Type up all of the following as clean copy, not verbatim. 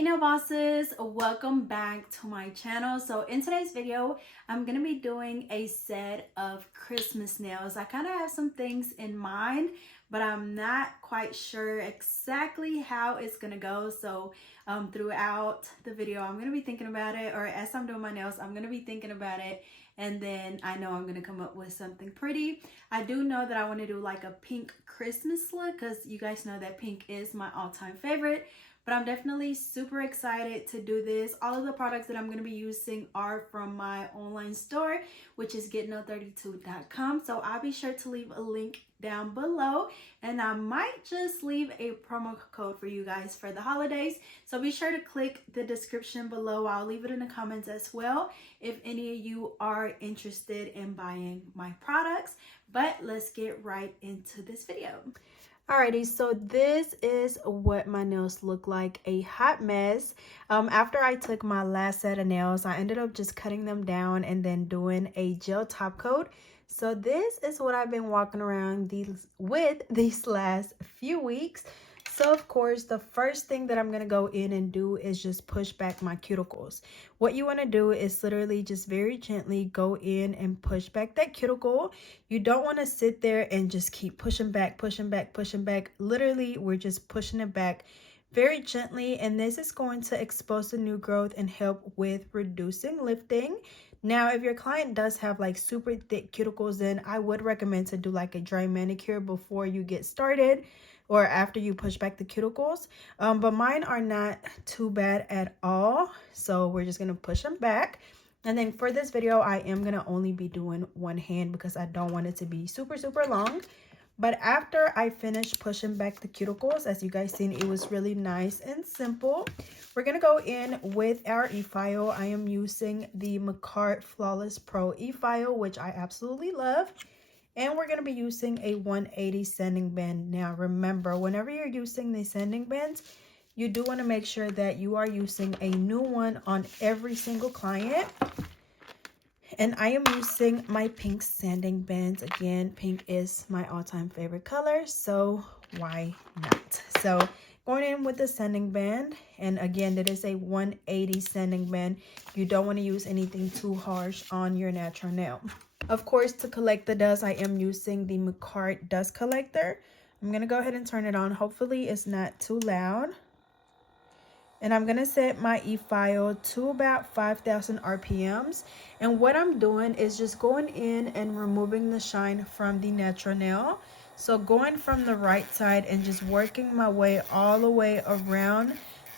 Hey nail bosses, welcome back to my channel. So in today's video I'm gonna be doing a set of Christmas nails. I kind of have some things in mind, but I'm not quite sure exactly how it's gonna go. So throughout the video I'm gonna be thinking about it, or as I'm doing my nails I'm gonna be thinking about it, and then I know I'm gonna come up with something pretty. I do know that I want to do like a pink Christmas look because you guys know that pink is my all-time favorite. But I'm definitely super excited to do this. All of the products that I'm going to be using are from my online store, which is getno32.com. So I'll be sure to leave a link down below, and I might just leave a promo code for you guys for the holidays. So be sure to click the description below. I'll leave it in the comments as well if any of you are interested in buying my products. But let's get right into this video. Alrighty, so this is what my nails look like, a hot mess. After I took my last set of nails, I ended up just cutting them down and then doing a gel top coat. So this is what I've been walking around these last few weeks. So of course, the first thing that I'm going to go in and do is just push back my cuticles. What you want to do is literally just very gently go in and push back that cuticle. You don't want to sit there and just keep pushing back, pushing back, pushing back. Literally, we're just pushing it back very gently, and this is going to expose the new growth and help with reducing lifting. Now, if your client does have like super thick cuticles, then I would recommend to do like a dry manicure before you get started, or after you push back the cuticles. But mine are not too bad at all. So we're just gonna push them back. And then for this video, I am gonna only be doing one hand because I don't want it to be super long. But after I finished pushing back the cuticles, as you guys seen, it was really nice and simple. We're gonna go in with our e-file. I am using the Macart Flawless Pro e-file, which I absolutely love. And we're going to be using a 180 sanding band. Now remember, whenever you're using these sanding bands, you do want to make sure that you are using a new one on every single client. And I am using my pink sanding bands. Again, pink is my all-time favorite color, so why not? So going in with the sanding band, and again, that is a 180 sanding band. You don't want to use anything too harsh on your natural nail. Of course, to collect the dust, I am using the Macart dust collector. I'm going to go ahead and turn it on. Hopefully, it's not too loud. And I'm going to set my e-file to about 5,000 RPMs. And what I'm doing is just going in and removing the shine from the natural nail. So going from the right side and just working my way all the way around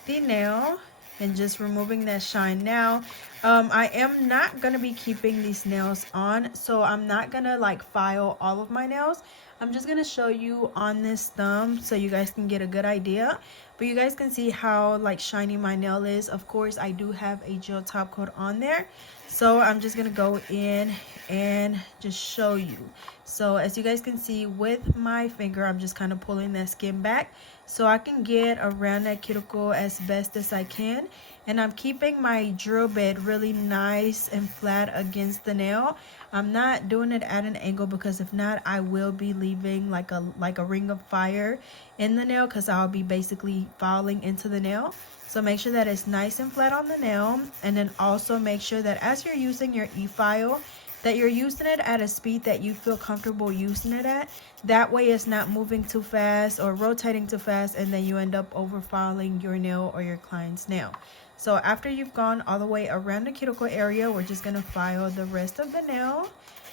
the nail and just removing that shine. Now, I am not going to be keeping these nails on, so I'm not going to like file all of my nails. I'm just going to show you on this thumb so you guys can get a good idea. But you guys can see how like shiny my nail is. Of course, I do have a gel top coat on there. So I'm just going to go in and just show you. So as you guys can see with my finger, I'm just kind of pulling that skin back so I can get around that cuticle as best as I can. And I'm keeping my drill bit really nice and flat against the nail. I'm not doing it at an angle because if not, I will be leaving like a ring of fire in the nail because I'll be basically filing into the nail. So make sure that it's nice and flat on the nail, and then also make sure that as you're using your e-file, that you're using it at a speed that you feel comfortable using it at. That way it's not moving too fast or rotating too fast, and then you end up over filing your nail or your client's nail. So after you've gone all the way around the cuticle area, we're just going to file the rest of the nail.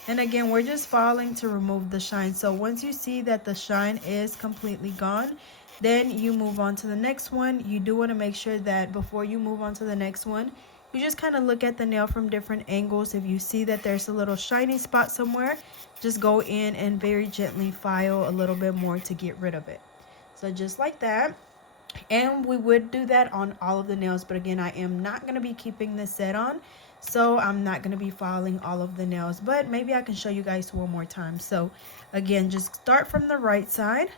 And again, we're just filing to remove the shine. So once you see that the shine is completely gone, then you move on to the next one. You do want to make sure that before you move on to the next one, you just kind of look at the nail from different angles. If you see that there's a little shiny spot somewhere, just go in and very gently file a little bit more to get rid of it. So just like that. And we would do that on all of the nails, but again, I am not going to be keeping this set on, so I'm not going to be filing all of the nails, but maybe I can show you guys one more time. So again, just start from the right side,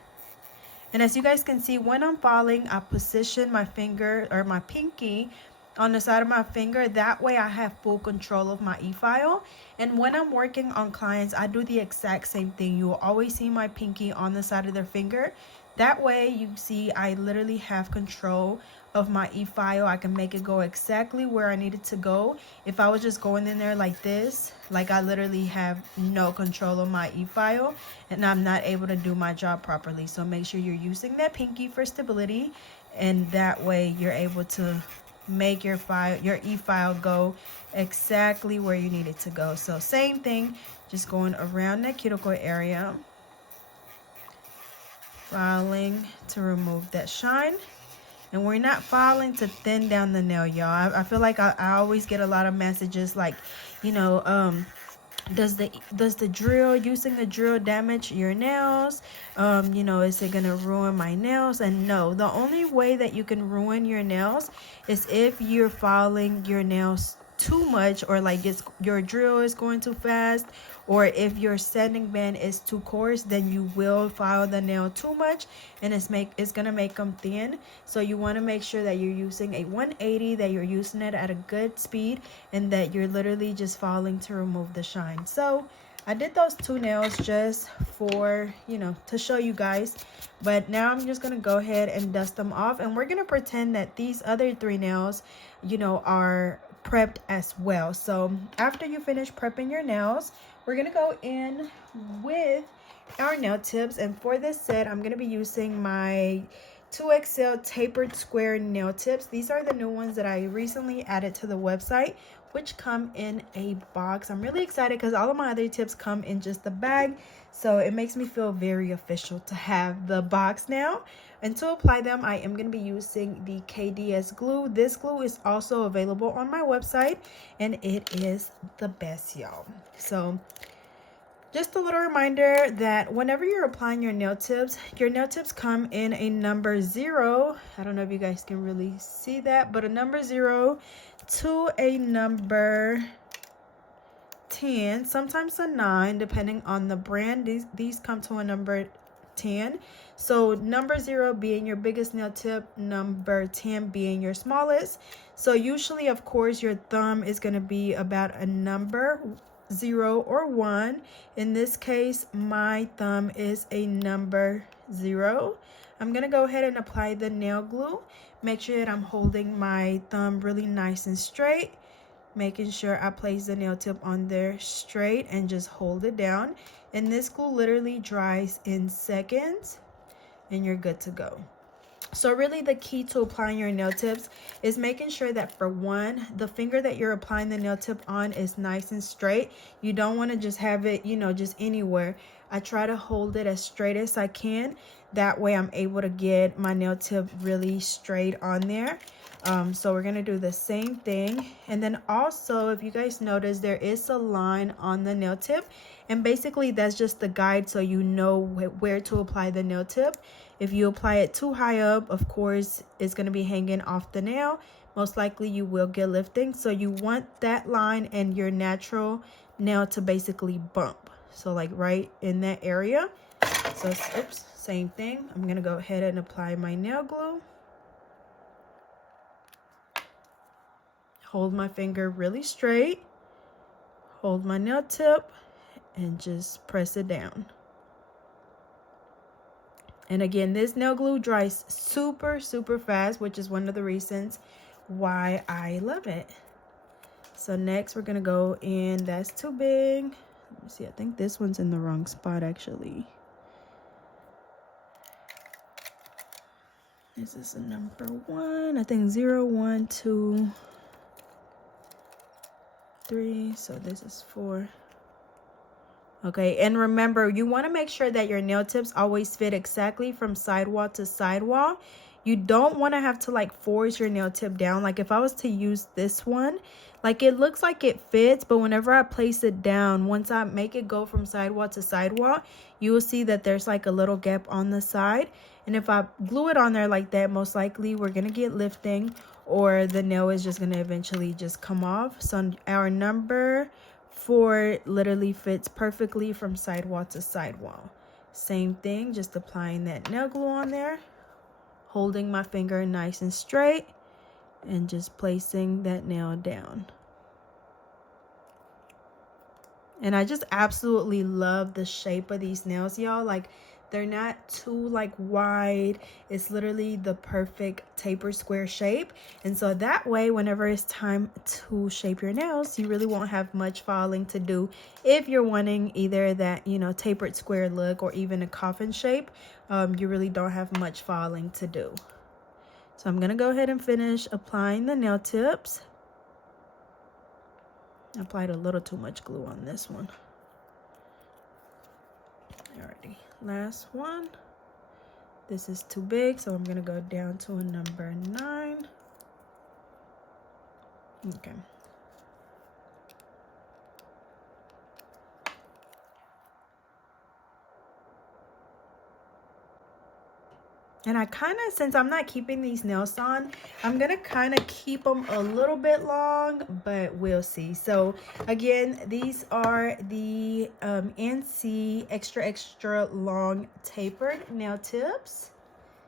and as you guys can see, when I'm filing, I position my finger or my pinky on the side of my finger. That way I have full control of my e-file. And when I'm working on clients, I do the exact same thing. You will always see my pinky on the side of their finger. That way you see I literally have control of my e-file, I can make it go exactly where I need it to go. If I was just going in there like this, like I literally have no control of my e-file and I'm not able to do my job properly. So make sure you're using that pinky for stability, and that way you're able to make your e-file go exactly where you need it to go. So same thing, just going around that cuticle area, filing to remove that shine. And we're not filing to thin down the nail, y'all. I feel like I always get a lot of messages like, you know, does the drill, using the drill, damage your nails? You know, is it gonna ruin my nails? And no, the only way that you can ruin your nails is if you're filing your nails too much, or like your drill is going too fast, or if your sanding band is too coarse, then you will file the nail too much and it's gonna make them thin. So you want to make sure that you're using a 180, that you're using it at a good speed, and that you're literally just filing to remove the shine. So I did those 2 nails just for, you know, to show you guys. But now I'm just gonna go ahead and dust them off, and we're gonna pretend that these other 3 nails, you know, are prepped as well. So after you finish prepping your nails, we're gonna go in with our nail tips. And for this set, I'm gonna be using my 2XL tapered square nail tips. These are the new ones that I recently added to the website, which come in a box. I'm really excited because all of my other tips come in just the bag, so it makes me feel very official to have the box now. And to apply them, I am going to be using the KDS glue. This glue is also available on my website, and it is the best, y'all. So just a little reminder that whenever you're applying your nail tips come in a number 0. I don't know if you guys can really see that, but a number 0 to a number 10, sometimes a 9, depending on the brand. These come to a number 10. So number 0 being your biggest nail tip, number 10 being your smallest. So usually, of course, your thumb is going to be about a number 0 or 1. In this case, my thumb is a number 0. I'm going to go ahead and apply the nail glue. Make sure that I'm holding my thumb really nice and straight, making sure I place the nail tip on there straight and just hold it down. And this glue literally dries in seconds and you're good to go. So really the key to applying your nail tips is making sure that, for one, the finger that you're applying the nail tip on is nice and straight. You don't want to just have it, you know, just anywhere. I try to hold it as straight as I can. That way I'm able to get my nail tip really straight on there. So we're going to do the same thing. And then also, if you guys notice, there is a line on the nail tip. And basically that's just the guide, so you know where to apply the nail tip. If you apply it too high up, of course, it's going to be hanging off the nail. Most likely you will get lifting. So you want that line and your natural nail to basically bump. So like right in that area. So, oops, same thing. I'm going to go ahead and apply my nail glue. Hold my finger really straight. Hold my nail tip and just press it down. And again, this nail glue dries super fast, which is one of the reasons why I love it. So next we're gonna go in, that's too big. Let me see, I think this one's in the wrong spot actually. This is a number 1, I think 0, 1, 2, 3, so this is 4. Okay, and remember, you want to make sure that your nail tips always fit exactly from sidewall to sidewall. You don't want to have to like force your nail tip down. Like if I was to use this one, like it looks like it fits, but whenever I place it down, once I make it go from sidewall to sidewall, you will see that there's like a little gap on the side. And if I glue it on there like that, most likely we're going to get lifting, or the nail is just going to eventually just come off. So our number 4 literally fits perfectly from sidewall to sidewall. Same thing, just applying that nail glue on there, holding my finger nice and straight, and just placing that nail down. And I just absolutely love the shape of these nails, y'all. Like They're not too like wide. It's literally the perfect tapered square shape. And so that way, whenever it's time to shape your nails, you really won't have much filing to do if you're wanting either that, you know, tapered square look or even a coffin shape. You really don't have much filing to do. So I'm gonna go ahead and finish applying the nail tips. I applied a little too much glue on this one. Alrighty, last one. This is too big, so I'm gonna go down to a number 9. Okay. And I kind of, since I'm not keeping these nails on, I'm gonna kind of keep them a little bit long, but we'll see. So again, these are the NC extra long tapered nail tips.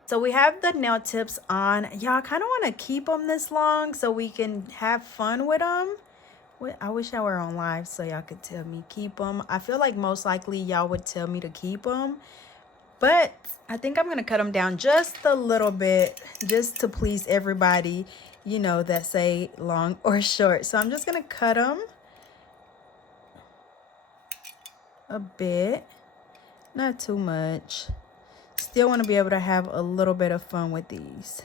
So we have the nail tips on. Y'all kind of want to keep them this long so we can have fun with them. I wish I were on live so y'all could tell me keep them. I feel like most likely y'all would tell me to keep them, but I think I'm gonna cut them down just a little bit just to please everybody, you know, that say long or short. So I'm just gonna cut them a bit, not too much. Still want to be able to have a little bit of fun with these.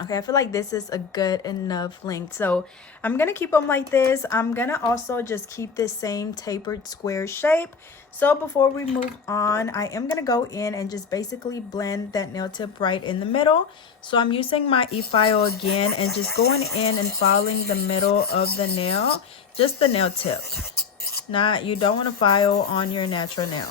Okay, I feel like this is a good enough length. So I'm going to keep them like this. I'm going to also just keep this same tapered square shape. So before we move on, I am going to go in and just basically blend that nail tip right in the middle. So I'm using my e-file again and just going in and filing the middle of the nail, just the nail tip. You don't want to file on your natural nail.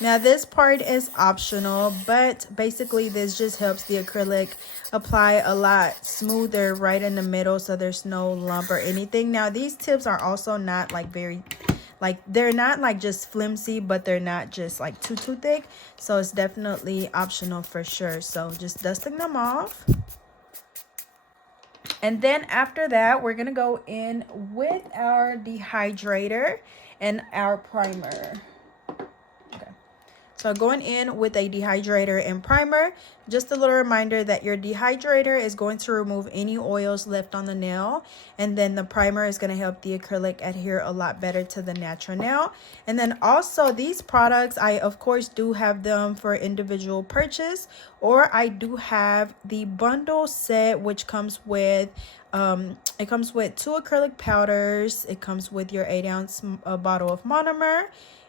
Now this part is optional, but basically this just helps the acrylic apply a lot smoother right in the middle so there's no lump or anything. Now these tips are also not like they're not like just flimsy, but they're not just like too thick. So it's definitely optional for sure. So just dusting them off. And then after that, we're gonna go in with our dehydrator and our primer. So going in with a dehydrator and primer, just a little reminder that your dehydrator is going to remove any oils left on the nail. And then the primer is going to help the acrylic adhere a lot better to the natural nail. And then also these products, I of course do have them for individual purchase, or I do have the bundle set, which comes with it comes with 2 acrylic powders. It comes with your 8-ounce bottle of monomer.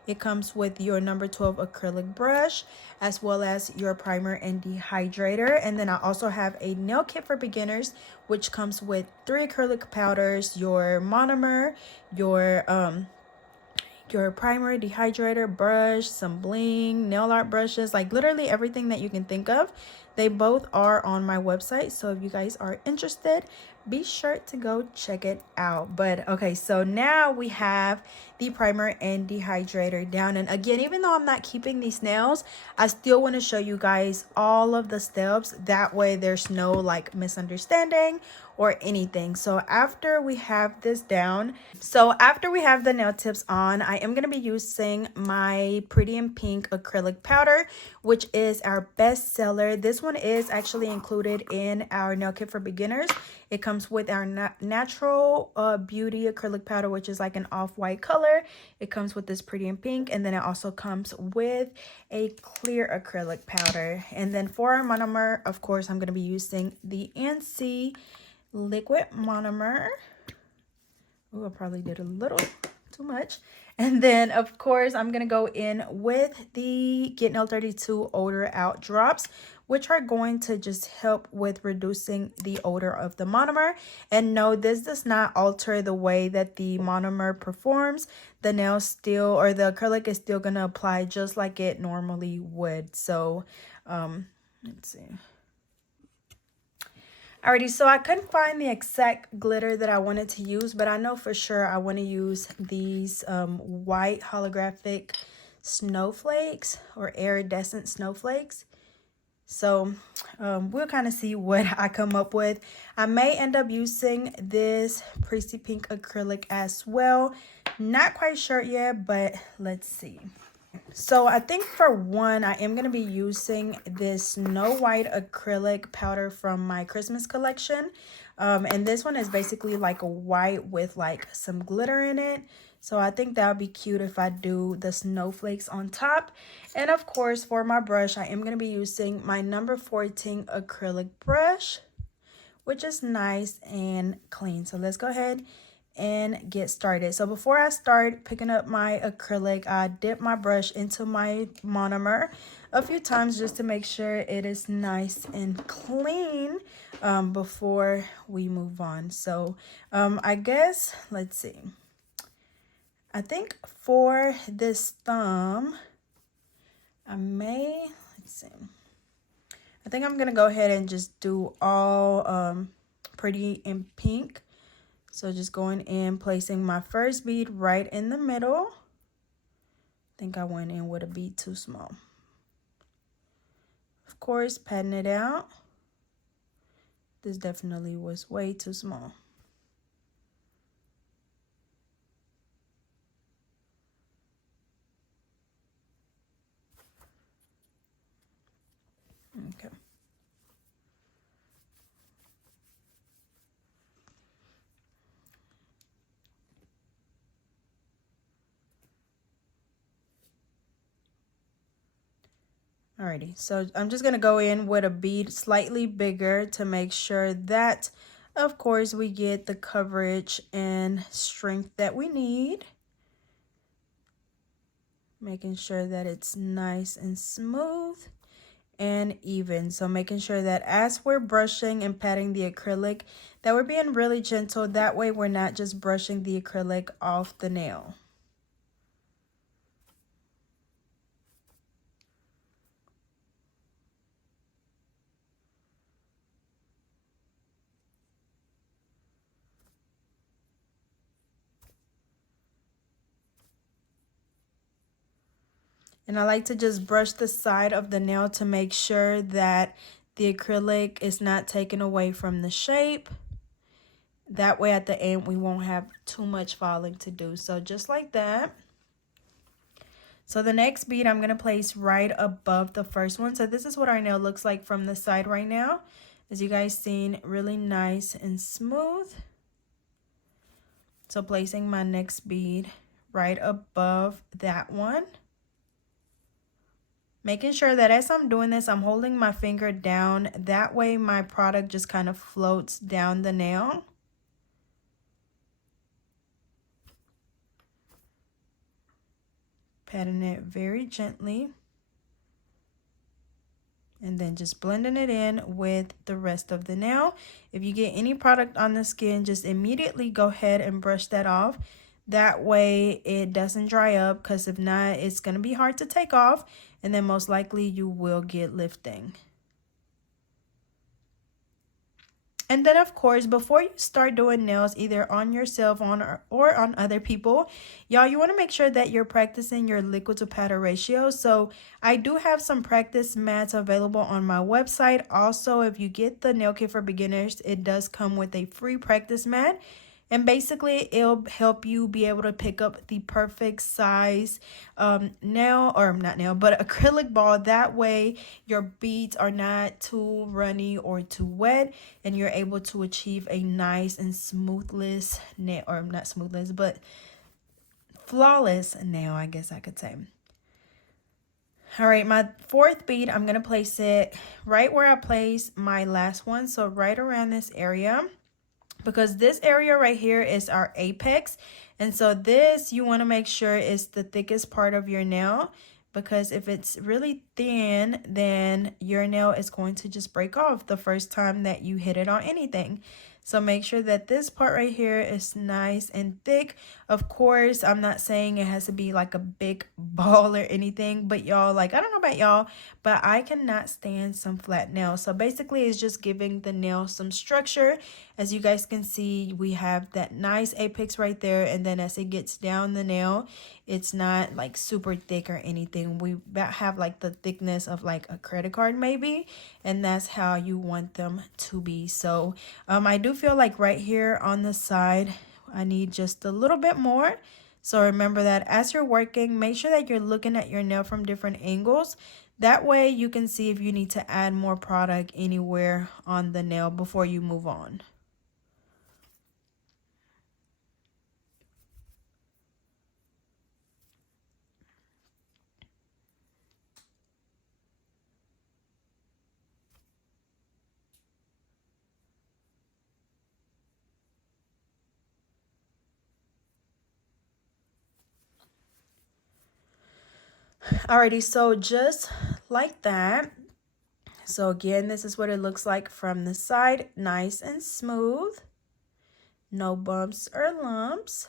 It comes with your number 12 acrylic brush, as well as your primer and dehydrator. And then I also have a nail kit for beginners, which comes with 3 acrylic powders, your monomer, your primer, dehydrator, brush, some bling, nail art brushes, like literally everything that you can think of. They both are on my website, so if you guys are interested, be sure to go check it out. But okay, so now we have the primer and dehydrator down. And again, even though I'm not keeping these nails, I still want to show you guys all of the steps. That way there's no like misunderstanding or anything. So after we have this down, so after we have the nail tips on, I am going to be using my Pretty in Pink acrylic powder, which is our best seller. This one is actually included in our nail kit for beginners. It comes with our natural beauty acrylic powder, which is like an off-white color. It comes with this Pretty in Pink, and then it also comes with a clear acrylic powder. And then for our monomer, of course, I'm going to be using the NC liquid monomer. Oh, I probably did a little too much. And then of course I'm gonna go in with the Get Nail 32 odor out drops, which are going to just help with reducing the odor of the monomer. And no, this does not alter the way that the monomer performs. The nail still, or the acrylic is still gonna apply just like it normally would. So let's see. Alrighty, so I couldn't find the exact glitter that I wanted to use, but I know for sure I want to use these white holographic snowflakes or iridescent snowflakes. So we'll kind of see what I come up with. I may end up using this Prissy Pink acrylic as well. Not quite sure yet, but let's see. So I think for one, I am going to be using this Snow White acrylic powder from my Christmas collection. And this one is basically like a white with like some glitter in it. So I think that would be cute if I do the snowflakes on top. And of course, for my brush, I am going to be using my number 14 acrylic brush, which is nice and clean. So let's go ahead and get started. So before I start picking up my acrylic, I dip my brush into my monomer a few times just to make sure it is nice and clean before we move on. So I guess, let's see. I think for this thumb, let's see. I think I'm gonna go ahead and just do all pretty in pink. So just going in, placing my first bead right in the middle. I think I went in with a bead too small. Of course, patting it out. This definitely was way too small. Okay. Alrighty, so I'm just going to go in with a bead slightly bigger to make sure that, of course, we get the coverage and strength that we need. Making sure that it's nice and smooth and even. So making sure that as we're brushing and patting the acrylic, that we're being really gentle. That way we're not just brushing the acrylic off the nail. And I like to just brush the side of the nail to make sure that the acrylic is not taken away from the shape. That way at the end we won't have too much falling to do. So just like that. So the next bead I'm going to place right above the first one. So this is what our nail looks like from the side right now. As you guys seen, really nice and smooth. So placing my next bead right above that one. Making sure that as I'm doing this, I'm holding my finger down. That way my product just kind of floats down the nail. Patting it very gently. And then just blending it in with the rest of the nail. If you get any product on the skin, just immediately go ahead and brush that off. That way it doesn't dry up, because if not, it's going to be hard to take off. And then most likely you will get lifting. And then, of course, before you start doing nails, either on yourself or on other people, y'all, you want to make sure that you're practicing your liquid to powder ratio. So I do have some practice mats available on my website. Also, if you get the nail kit for beginners, it does come with a free practice mat. And basically, it'll help you be able to pick up the perfect size nail, or not nail, but acrylic ball. That way, your beads are not too runny or too wet, and you're able to achieve a nice and smoothless nail, or not smoothless, but flawless nail, I guess I could say. All right, my fourth bead, I'm going to place it right where I placed my last one. So right around this area. Because this area right here is our apex. And so this, you want to make sure is the thickest part of your nail. Because if it's really thin, then your nail is going to just break off the first time that you hit it on anything. So make sure that this part right here is nice and thick. Of course, I'm not saying it has to be like a big ball or anything, but y'all, like, I don't know about y'all, but I cannot stand some flat nails. So basically it's just giving the nail some structure. As you guys can see, we have that nice apex right there, and then as it gets down the nail, it's not like super thick or anything. We have like the thickness of like a credit card maybe, and that's how you want them to be. So I do feel like right here on the side I need just a little bit more. So remember that as you're working, make sure that you're looking at your nail from different angles. That way you can see if you need to add more product anywhere on the nail before you move on. Alrighty, so just like that. So again, this is what it looks like from the side. Nice and smooth. No bumps or lumps.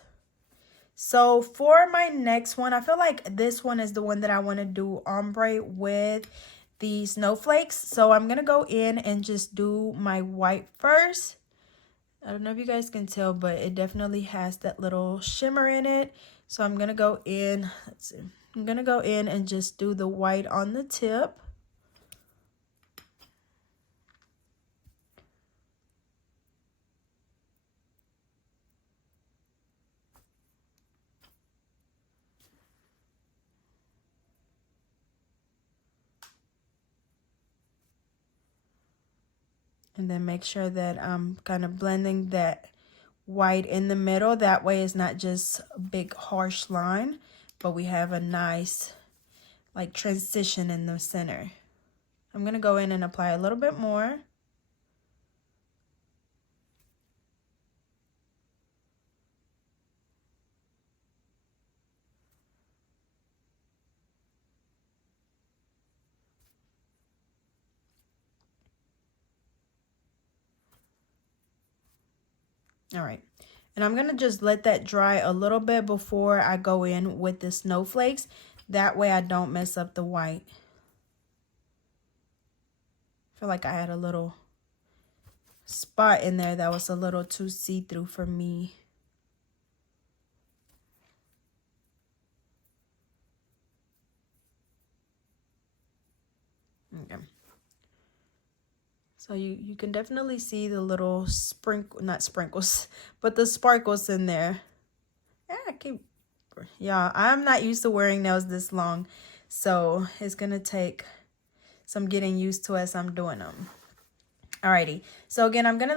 So for my next one, I feel like this one is the one that I want to do ombre with the snowflakes. So I'm going to go in and just do my white first. I don't know if you guys can tell, but it definitely has that little shimmer in it. So I'm going to go in, let's see. I'm going to go in and just do the white on the tip. And then make sure that I'm kind of blending that white in the middle. That way it's not just a big harsh line, but we have a nice like transition in the center. I'm going to go in and apply a little bit more. All right. And I'm going to just let that dry a little bit before I go in with the snowflakes. That way I don't mess up the white. I feel like I had a little spot in there that was a little too see-through for me. Okay. So you can definitely see the little not sprinkles, but the sparkles in there. Yeah, I'm not used to wearing nails this long, so it's gonna take some getting used to as I'm doing them. Alrighty, so again, I'm gonna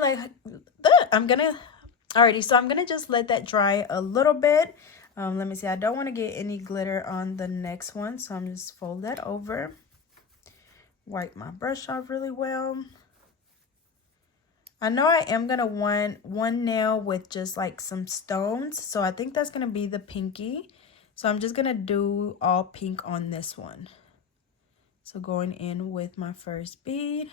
just let that dry a little bit. Let me see, I don't want to get any glitter on the next one, so I'm just fold that over, wipe my brush off really well. I know I am going to want one nail with just like some stones. So I think that's going to be the pinky. So I'm just going to do all pink on this one. So going in with my first bead.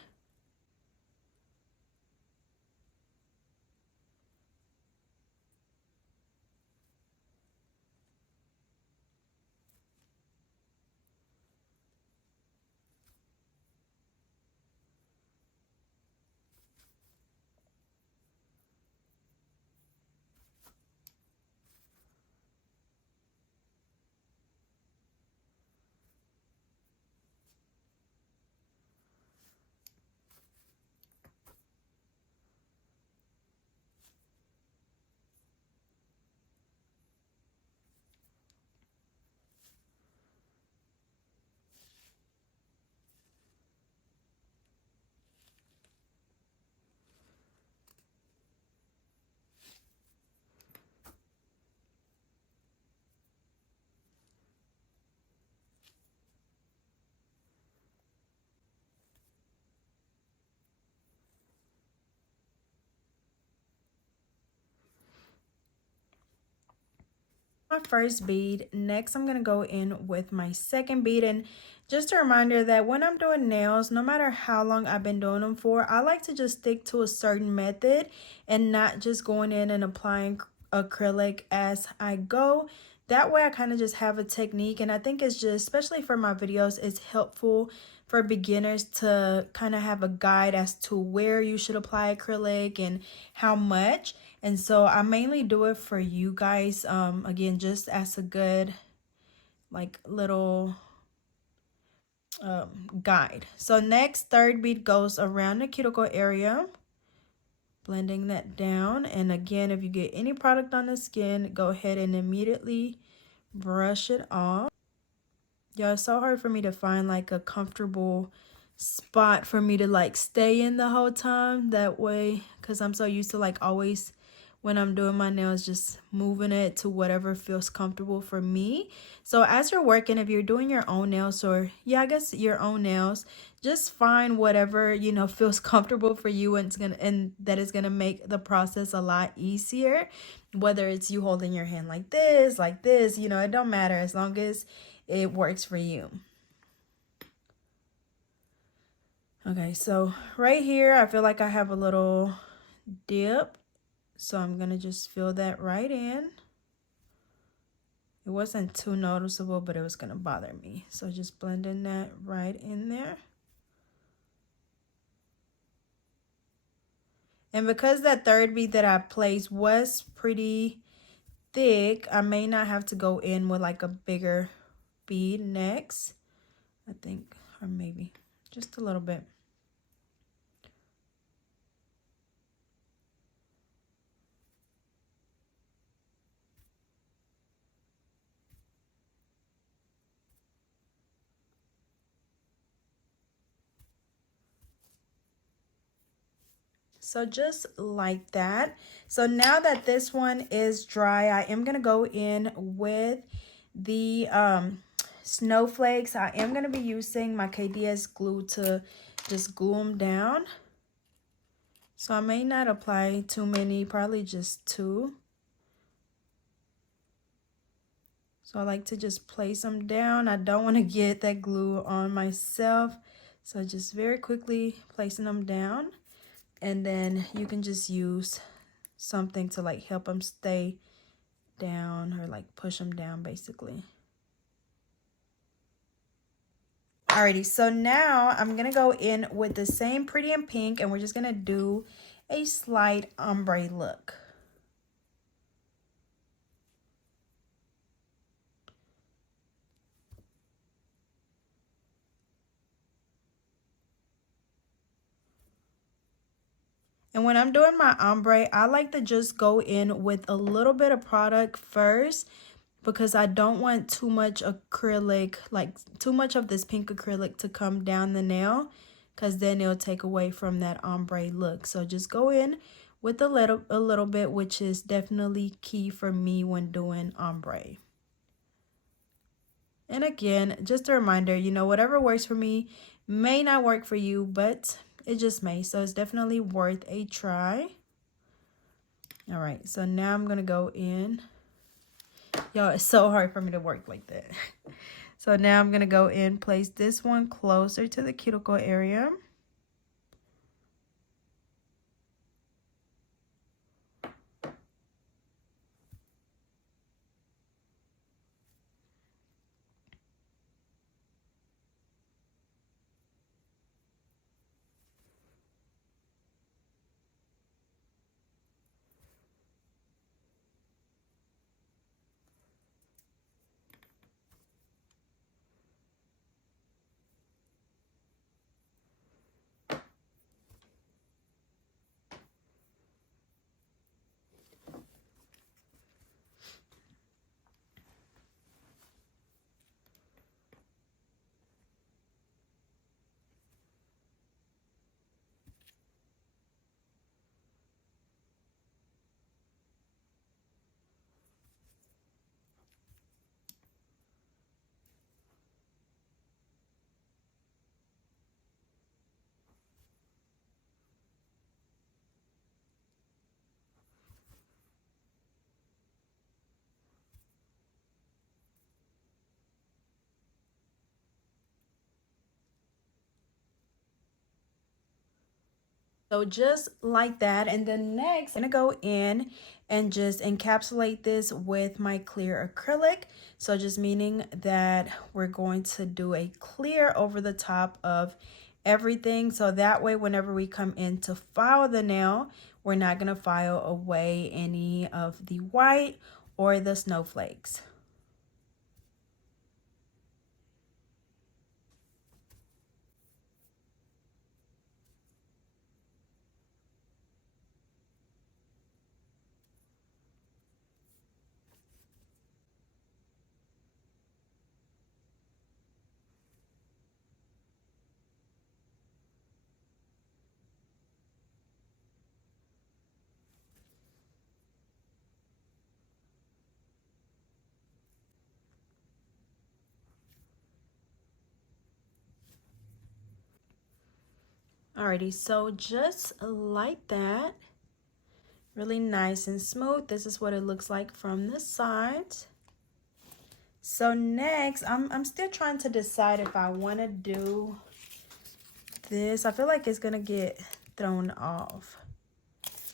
first bead. Next, I'm going to go in with my second bead. And just a reminder that when I'm doing nails, no matter how long I've been doing them for, I like to just stick to a certain method and not just going in and applying acrylic as I go. That way I kind of just have a technique, and I think it's just, especially for my videos, it's helpful for beginners to kind of have a guide as to where you should apply acrylic and how much. And so I mainly do it for you guys, again, just as a good like little guide. So next, third bead goes around the cuticle area, blending that down. And again, if you get any product on the skin, go ahead and immediately brush it off. Yeah, it's so hard for me to find like a comfortable spot for me to like stay in the whole time, that way, because I'm so used to like always when I'm doing my nails just moving it to whatever feels comfortable for me. So as you're working, if you're doing your own nails, or yeah, I guess your own nails, just find whatever, you know, feels comfortable for you, and that is gonna make the process a lot easier. Whether it's you holding your hand like this, you know, it don't matter as long as it works for you. Okay, so right here, I feel like I have a little dip. So I'm going to just fill that right in. It wasn't too noticeable, but it was going to bother me. So just blending that right in there. And because that third bead that I placed was pretty thick, I may not have to go in with like a bigger bead next. I think, or maybe just a little bit. So just like that. So now that this one is dry, I am going to go in with the snowflakes. I am going to be using my KDS glue to just glue them down. So I may not apply too many, probably just 2. So I like to just place them down. I don't want to get that glue on myself. So just very quickly placing them down. And then you can just use something to like help them stay down, or like push them down basically. Alrighty, so now I'm gonna go in with the same Pretty in Pink, and we're just gonna do a slight ombre look. And when I'm doing my ombre, I like to just go in with a little bit of product first, because I don't want too much acrylic, like too much of this pink acrylic to come down the nail, because then it'll take away from that ombre look. So just go in with a little bit, which is definitely key for me when doing ombre. And again, just a reminder, you know, whatever works for me may not work for you, but it just may. So it's definitely worth a try. All right, so now I'm going to go in. Yo, it's so hard for me to work like that. So now I'm going to go in, place this one closer to the cuticle area. So just like that. And then next, I'm gonna go in and just encapsulate this with my clear acrylic. So just meaning that we're going to do a clear over the top of everything. So that way, whenever we come in to file the nail, we're not gonna file away any of the white or the snowflakes. Alrighty, so just like that, really nice and smooth. This is what it looks like from the side. So next, I'm still trying to decide if I want to do this. I feel like it's gonna get thrown off.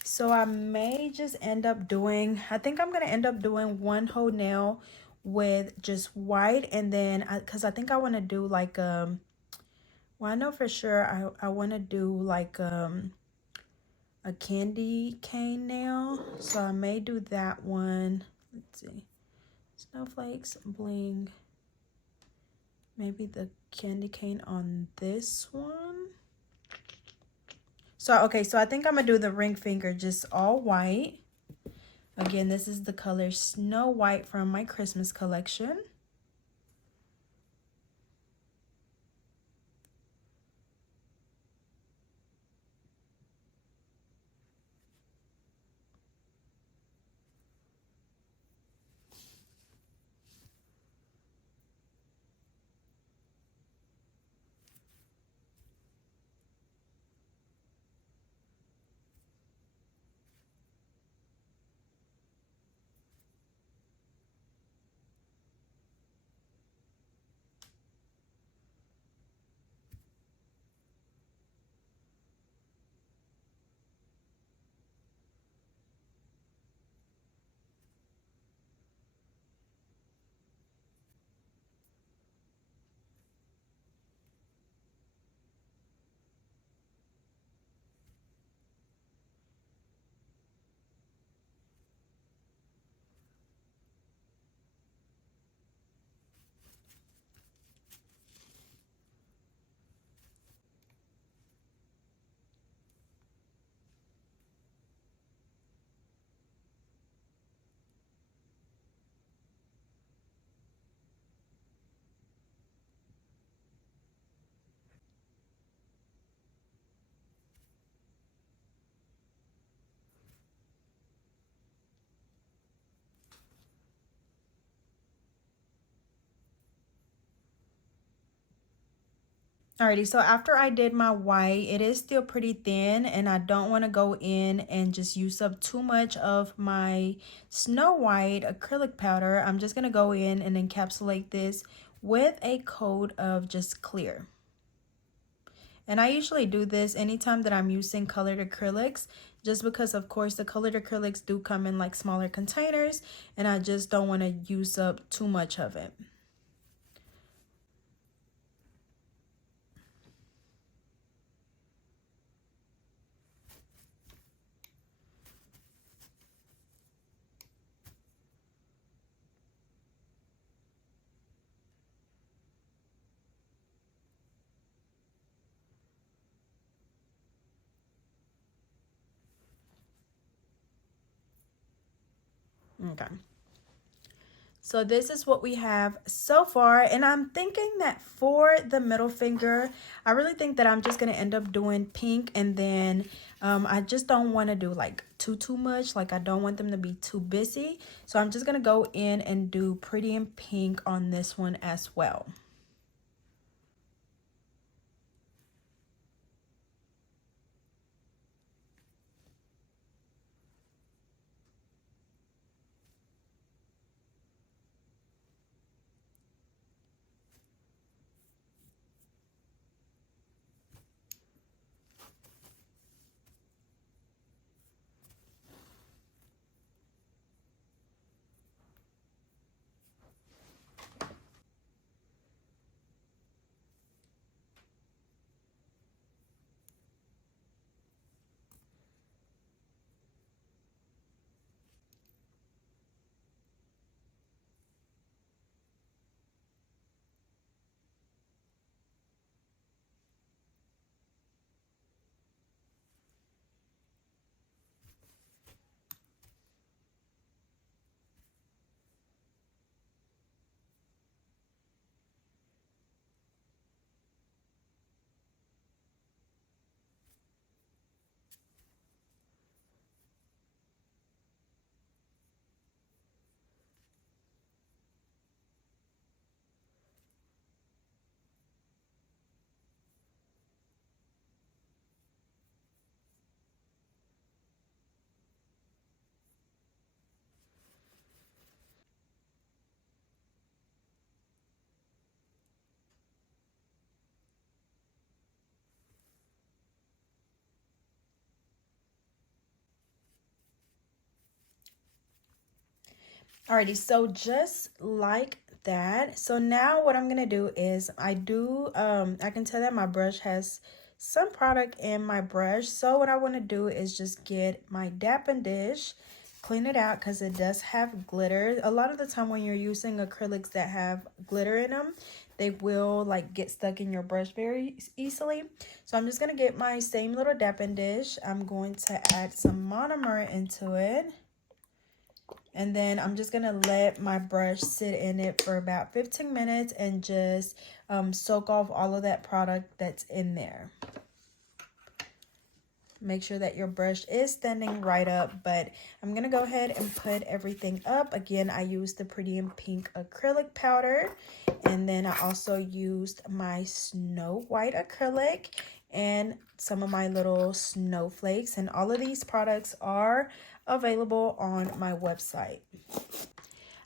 So I may just end up doing, I think I'm gonna end up doing one whole nail with just white, and then because I think I want to do like well, I know for sure I want to do like a candy cane nail, so I may do that one. Let's see, snowflakes, bling, maybe the candy cane on this one. So okay, so I think I'm gonna do the ring finger just all white. Again, this is the color Snow White from my Christmas collection. Alrighty, so after I did my white, it is still pretty thin, and I don't want to go in and just use up too much of my Snow White acrylic powder. I'm just going to go in and encapsulate this with a coat of just clear. And I usually do this anytime that I'm using colored acrylics, just because of course the colored acrylics do come in like smaller containers, and I just don't want to use up too much of it. Okay. So this is what we have so far, and I'm thinking that for the middle finger, I really think that I'm just going to end up doing pink, and then I just don't want to do like too much. Like I don't want them to be too busy. So I'm just going to go in and do pretty in pink on this one as well. Alrighty, so just like that. So now what I'm gonna do is I can tell that my brush has some product in my brush. So what I want to do is just get my dapping dish, clean it out because it does have glitter. A lot of the time when you're using acrylics that have glitter in them, they will like get stuck in your brush very easily. So I'm just gonna get my same little dapping dish. I'm going to add some monomer into it. And then I'm just going to let my brush sit in it for about 15 minutes and just soak off all of that product that's in there. Make sure that your brush is standing right up, but I'm going to go ahead and put everything up. Again, I used the Pretty in Pink acrylic powder, and then I also used my Snow White acrylic and some of my little snowflakes, and all of these products are available on my website.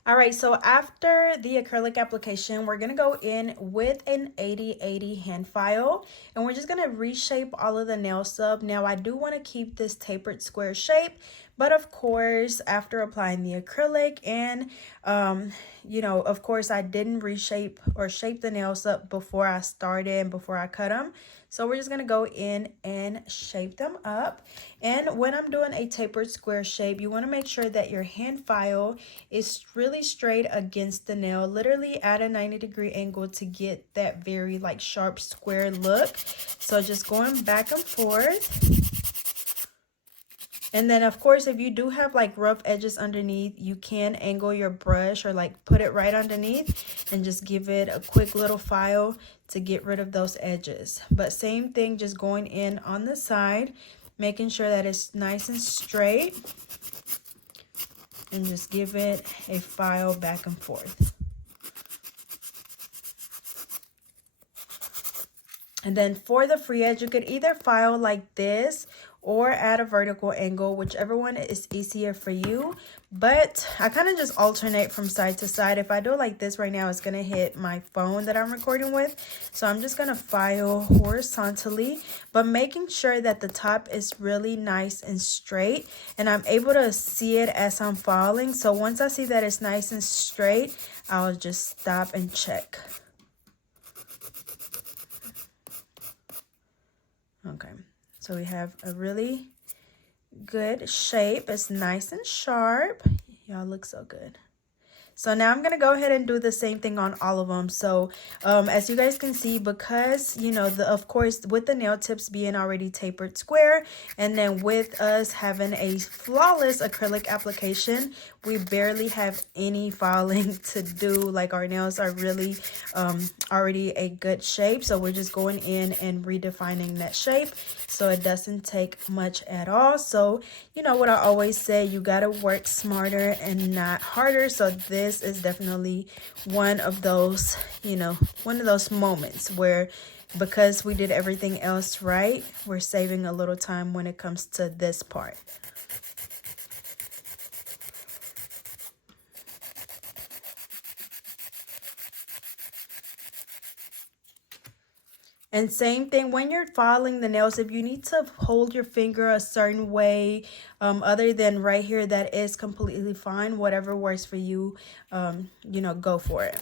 All right, so after the acrylic application, we're gonna go in with an 80/80 hand file, and we're just gonna reshape all of the nail sub. Now, I do wanna keep this tapered square shape, but of course, after applying the acrylic and, you know, of course, I didn't reshape or shape the nails up before I started and before I cut them. So we're just going to go in and shape them up. And when I'm doing a tapered square shape, you want to make sure that your hand file is really straight against the nail, literally at a 90-degree angle to get that very like sharp square look. So just going back and forth. And then of course, if you do have like rough edges underneath, you can angle your brush or like put it right underneath and just give it a quick little file to get rid of those edges. But same thing, just going in on the side, making sure that it's nice and straight, and just give it a file back and forth. And then for the free edge, you could either file like this or at a vertical angle, whichever one is easier for you. But I kind of just alternate from side to side. If I do it like this right now, it's going to hit my phone that I'm recording with. So I'm just going to file horizontally, but making sure that the top is really nice and straight. And I'm able to see it as I'm filing. So once I see that it's nice and straight, I'll just stop and check. Okay, so we have a really good shape. It's nice and sharp. Y'all look so good. So now I'm going to go ahead and do the same thing on all of them. So as you guys can see, because, you know, of course, with the nail tips being already tapered square, and then with us having a flawless acrylic application, we barely have any filing to do. Like our nails are really already a good shape. So we're just going in and redefining that shape. So it doesn't take much at all. So, you know what I always say, you got to work smarter and not harder. So this is definitely one of those, you know, one of those moments where, because we did everything else right, we're saving a little time when it comes to this part. And same thing when you're filing the nails, if you need to hold your finger a certain way, other than right here, that is completely fine. Whatever works for you, you know, go for it.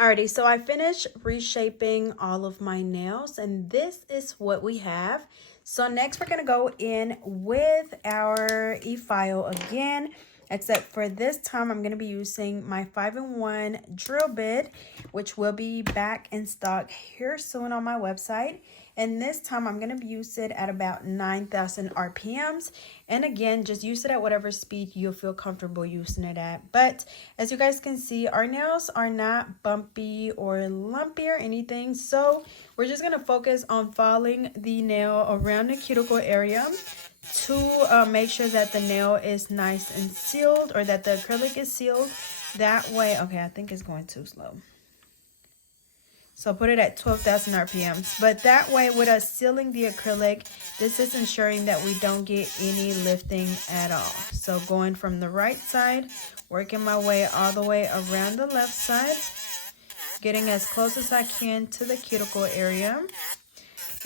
Alrighty, so I finished reshaping all of my nails, and this is what we have. So next we're going to go in with our e-file again, except for this time I'm going to be using my 5-in-1 drill bit, which will be back in stock here soon on my website. And this time I'm going to use it at about 9,000 RPMs. And again, just use it at whatever speed you'll feel comfortable using it at. But as you guys can see, our nails are not bumpy or lumpy or anything. So we're just going to focus on filing the nail around the cuticle area to make sure that the nail is nice and sealed, or that the acrylic is sealed. That way, okay, I think it's going too slow. So put it at 12,000 RPMs. But that way, with us sealing the acrylic, this is ensuring that we don't get any lifting at all. So going from the right side, working my way all the way around the left side, getting as close as I can to the cuticle area.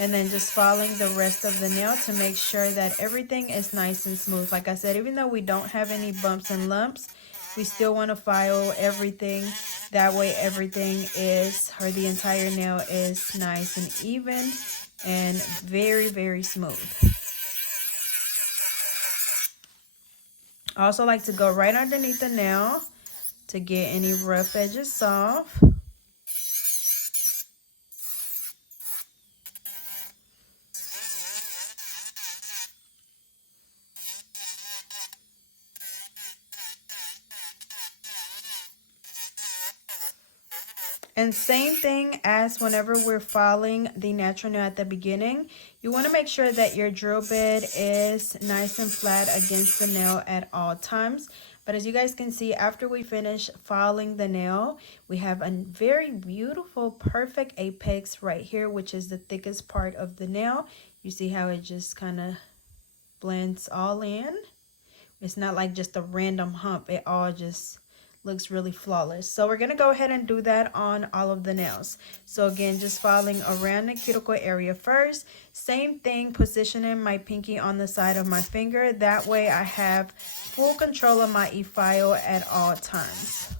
And then just following the rest of the nail to make sure that everything is nice and smooth. Like I said, even though we don't have any bumps and lumps, we still want to file everything. That way everything is, or the entire nail is nice and even and very, very smooth. I also like to go right underneath the nail to get any rough edges off. And same thing as whenever we're filing the natural nail at the beginning, you want to make sure that your drill bit is nice and flat against the nail at all times. But as you guys can see, after we finish filing the nail, we have a very beautiful, perfect apex right here, which is the thickest part of the nail. You see how it just kind of blends all in. It's not like just a random hump. It all just looks really flawless. So we're going to go ahead and do that on all of the nails. So again, just filing around the cuticle area first. Same thing, positioning my pinky on the side of my finger. That way I have full control of my e-file at all times.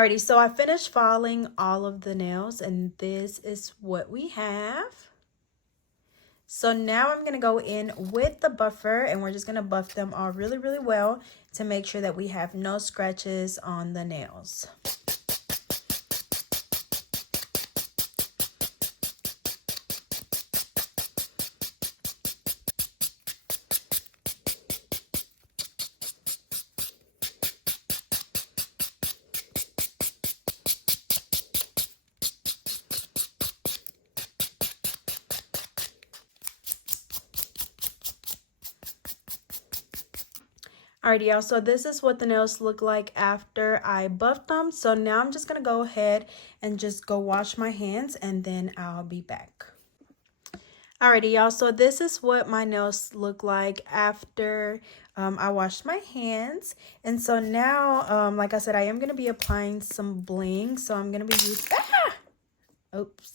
Alrighty, so I finished filing all of the nails and this is what we have. So now I'm going to go in with the buffer and we're just going to buff them all really, really well to make sure that we have no scratches on the nails. Alrighty, y'all, so this is what the nails look like after I buffed them. So now I'm just going to go ahead and just go wash my hands and then I'll be back. Alrighty, y'all, so this is what my nails look like after I washed my hands. And so now, like I said, I am going to be applying some bling. So I'm going to be using... Oops.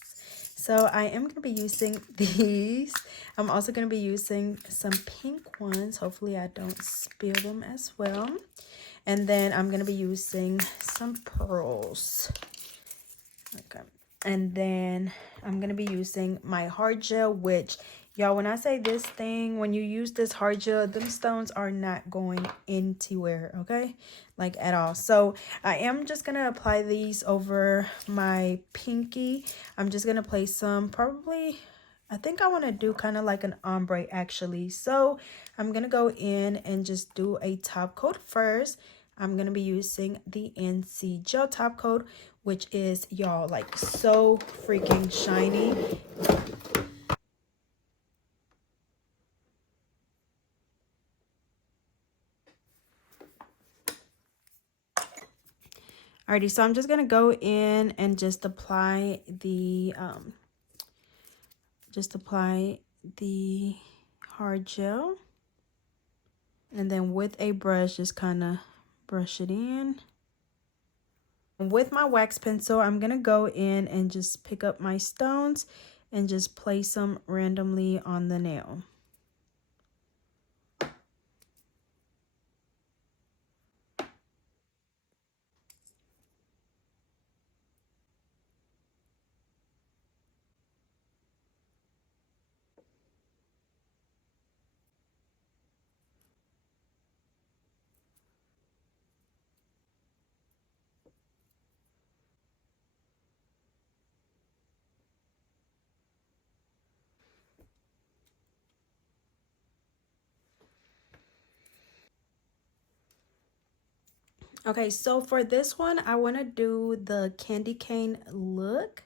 So I am going to be using these. I'm also going to be using some pink ones. Hopefully I don't spill them as well. And then I'm going to be using some pearls. Okay. And then I'm going to be using my hard gel, which, y'all, when I say this thing, when you use this hard gel, them stones are not going anywhere, okay? Like, at all. So I am just going to apply these over my pinky. I'm just going to place some, probably, I think I want to do kind of like an ombre, actually. So I'm going to go in and just do a top coat first. I'm going to be using the NC Gel Top Coat, which is, y'all, like so freaking shiny. Alrighty, so I'm just going to go in and just apply the hard gel. And then with a brush, just kind of brush it in. With my wax pencil, I'm going to go in and just pick up my stones and just place them randomly on the nail. Okay, so for this one, I want to do the candy cane look,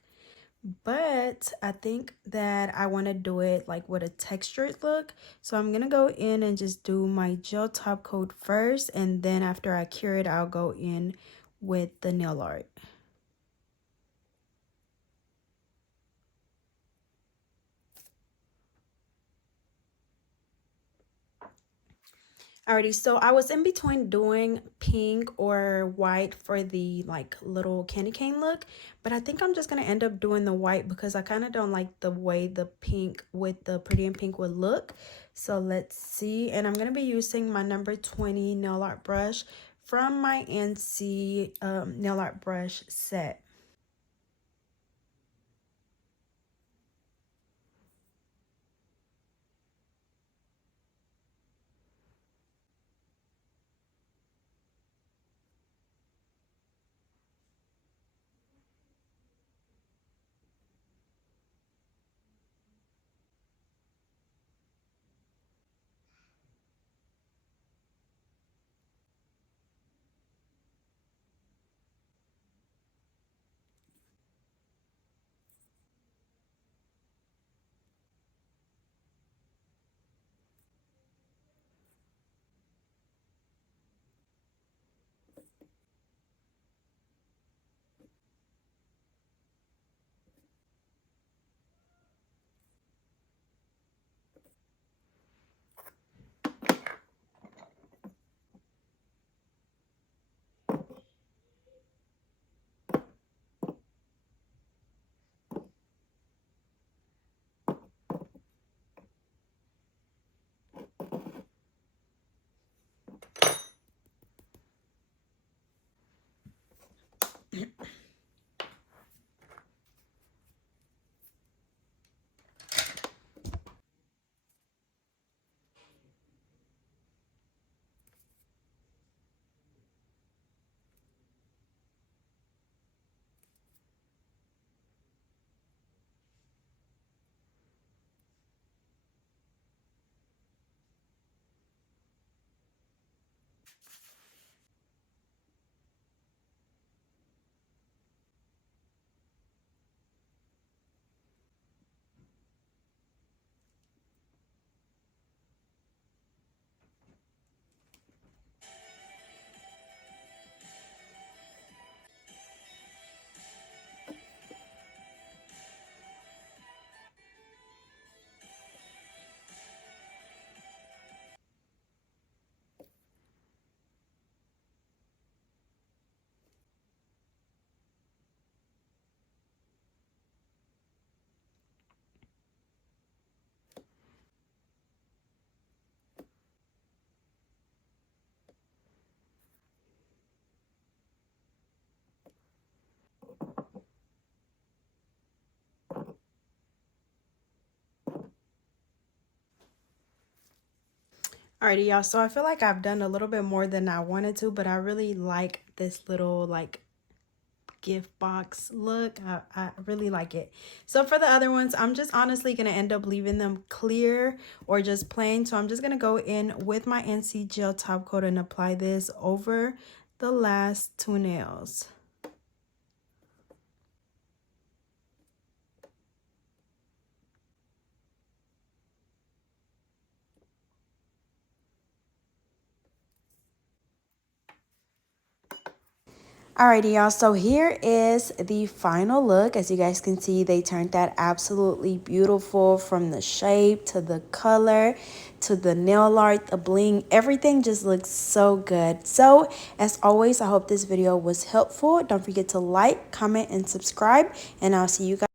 but I think that I want to do it like with a textured look. So I'm going to go in and just do my gel top coat first, and then after I cure it, I'll go in with the nail art. Alrighty, so I was in between doing pink or white for the like little candy cane look, but I think I'm just gonna end up doing the white because I kind of don't like the way the pink with the pretty in pink would look. So let's see, and I'm gonna be using my number 20 nail art brush from my NC nail art brush set. Alrighty, y'all. So I feel like I've done a little bit more than I wanted to, but I really like this little like gift box look. I really like it. So for the other ones, I'm just honestly gonna end up leaving them clear or just plain. So I'm just gonna go in with my NC gel top coat and apply this over the last two nails. Alrighty, y'all. So here is the final look. As you guys can see, they turned that absolutely beautiful, from the shape to the color to the nail art, the bling. Everything just looks so good. So as always, I hope this video was helpful. Don't forget to like, comment, and subscribe, and I'll see you guys.